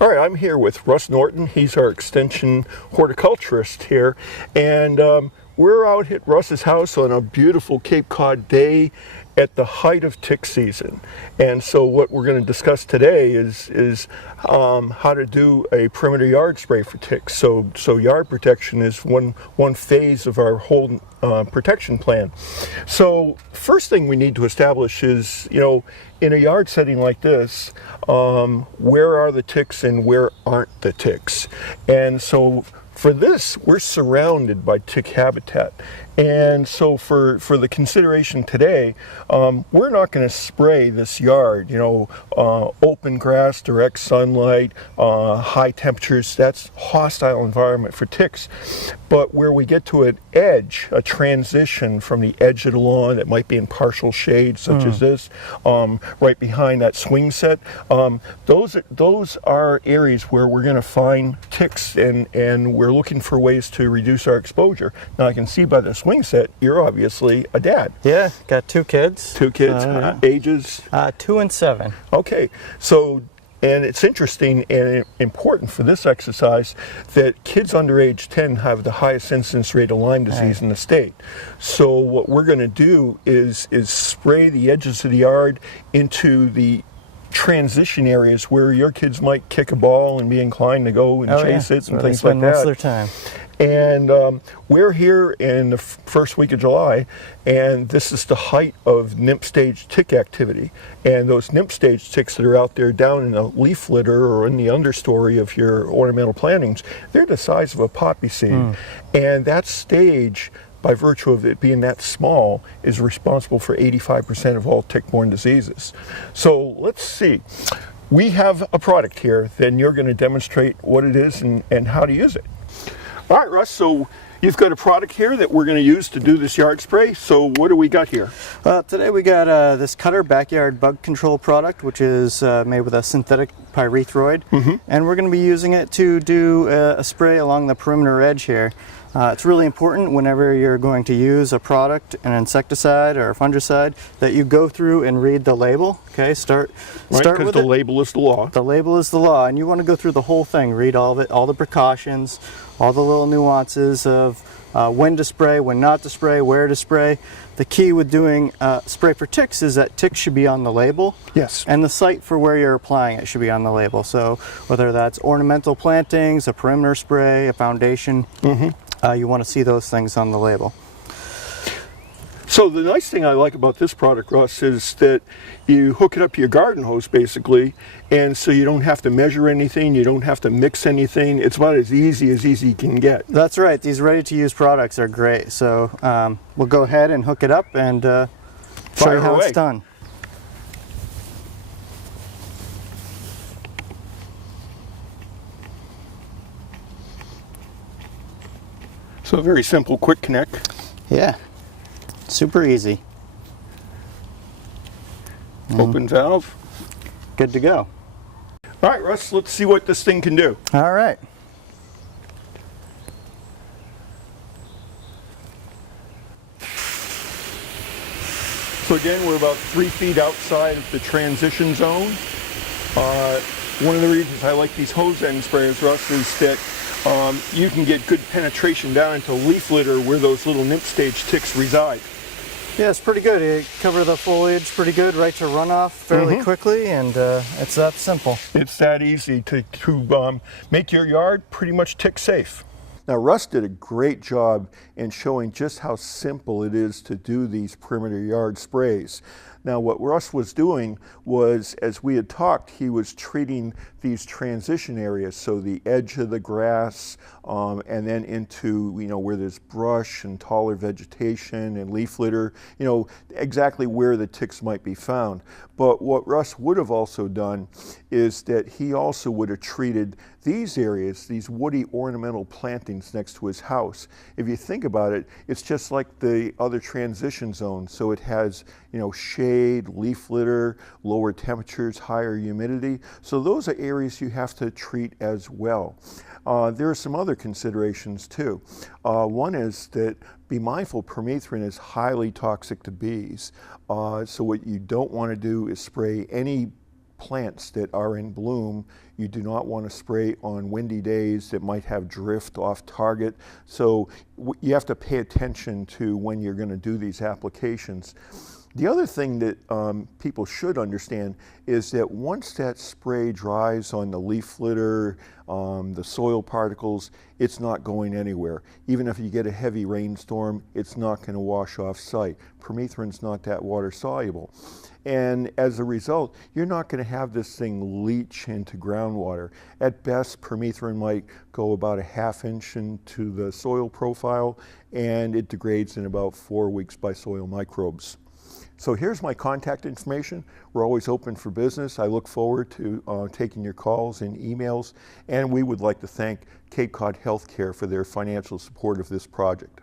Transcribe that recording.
All right, I'm here with Russ Norton. He's our extension horticulturist here, and we're out at Russ's house on a beautiful Cape Cod day at the height of tick season. And so what we're going to discuss today is how to do a perimeter yard spray for ticks. So yard protection is one phase of our whole protection plan. So first thing we need to establish is, in a yard setting like this, where are the ticks and where aren't the ticks? And so for this, we're surrounded by tick habitat. And so for the consideration today, we're not going to spray this yard, open grass, direct sunlight, high temperatures. That's hostile environment for ticks. But where we get to an edge, a transition from the edge of the lawn that might be in partial shade, such as this, right behind that swing set, those are areas where we're going to find ticks, and we're looking for ways to reduce our exposure. Now I can see by the swing set, you're obviously a dad. Yeah, got two kids. Two kids, ages? 2 and 7. Okay, so, and it's interesting and important for this exercise that kids under age 10 have the highest incidence rate of Lyme disease in the state. So what we're going to do is spray the edges of the yard into the transition areas where your kids might kick a ball and be inclined to go and chase it and things like that. Most of their time. And we're here in the first week of July, and this is the height of nymph stage tick activity. And those nymph stage ticks that are out there down in the leaf litter or in the understory of your ornamental plantings, they're the size of a poppy seed. And that stage, by virtue of it being that small, is responsible for 85% of all tick-borne diseases. So let's see. We have a product here, then you're going to demonstrate what it is and how to use it. All right, Russ, so you've got a product here that we're going to use to do this yard spray. So what do we got here? Today we got this Cutter Backyard Bug Control product, which is made with a synthetic pyrethroid. And we're going to be using it to do a spray along the perimeter edge here. It's really important whenever you're going to use a product, an insecticide or a fungicide, that you go through and read the label. Okay, start with the label is the law. The label is the law, and you want to go through the whole thing, read all of it, all the precautions, all the little nuances of when to spray, when not to spray, where to spray. The key with doing spray for ticks is that ticks should be on the label. Yes. And the site for where you're applying it should be on the label. So whether that's ornamental plantings, a perimeter spray, a foundation, you want to see those things on the label. So the nice thing I like about this product, Russ, is that you hook it up to your garden hose basically, and so you don't have to measure anything, you don't have to mix anything. It's about as easy can get. That's right. These ready-to-use products are great. So we'll go ahead and hook it up and show you how it's done. So a very simple, quick connect. Yeah, super easy. Open valve. Good to go. All right, Russ, let's see what this thing can do. All right. So again, we're about 3 feet outside of the transition zone. One of the reasons I like these hose end sprayers, Russ, is that you can get good penetration down into leaf litter where those little nymph stage ticks reside. Yeah, it's pretty good. You cover the foliage pretty good, right to runoff fairly quickly, and it's that simple. It's that easy to make your yard pretty much tick safe. Now Russ did a great job in showing just how simple it is to do these perimeter yard sprays. Now what Russ was doing was, as we had talked, he was treating these transition areas, so the edge of the grass and then into where there's brush and taller vegetation and leaf litter, exactly where the ticks might be found. But what Russ would have also done is that he also would have treated these areas, these woody ornamental plantings next to his house. If you think about it, it's just like the other transition zone. So it has shade, leaf litter, lower temperatures, higher humidity. So those are areas you have to treat as well. There are some other considerations too. One is that be mindful, permethrin is highly toxic to bees. So what you don't want to do is spray any plants that are in bloom. You do not want to spray on windy days that might have drift off target. So you have to pay attention to when you're going to do these applications. The other thing that people should understand is that once that spray dries on the leaf litter, the soil particles, it's not going anywhere. Even if you get a heavy rainstorm, it's not going to wash off site. Permethrin's not that water soluble. And as a result, you're not going to have this thing leach into groundwater. At best, permethrin might go about a ½ inch into the soil profile, and it degrades in about 4 weeks by soil microbes. So here's my contact information. We're always open for business. I look forward to taking your calls and emails, and we would like to thank Cape Cod Healthcare for their financial support of this project.